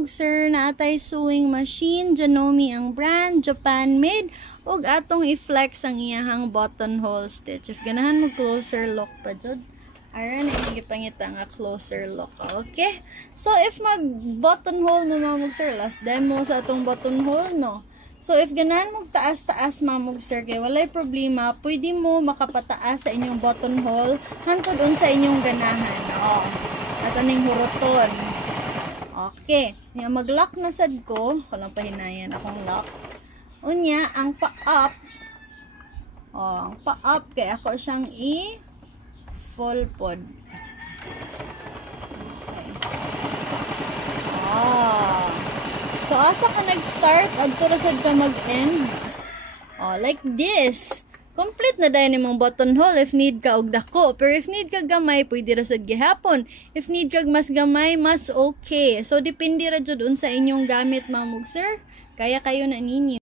mamog sir na atay sewing machine, Janome ang brand, Japan made, ug atong i-flex ang iyahang buttonhole stitch. If ganahan mo closer look pa jud, aron gipangita nga closer look. Okay? So if mag buttonhole mo mamog sir, last demo sa atong buttonhole no. So, if ganahan mo taas-taas mamog sir, kay walay problema, pwede mo makapataas sa inyong buttonhole hangtod sa inyong ganahan. Oh, at aning huroton. Okay. Nga mag-lock na sad ko. Walang pahinayan akong lock. Unya, ang pa-up. Oh, ang pa-up, kay ako siyang i-full pod. Okay. Oh. So, asa ka nag-start, adto rasad ka mag-end. Oh, like this. Complete na dahil nimong buttonhole if need ka og dako. Pero if need ka gamay, pwede rasad gihapon. If need ka mas gamay, mas okay. So, depende ra jud unsa inyong gamit, mamog sir. Kaya kayo na ninyo.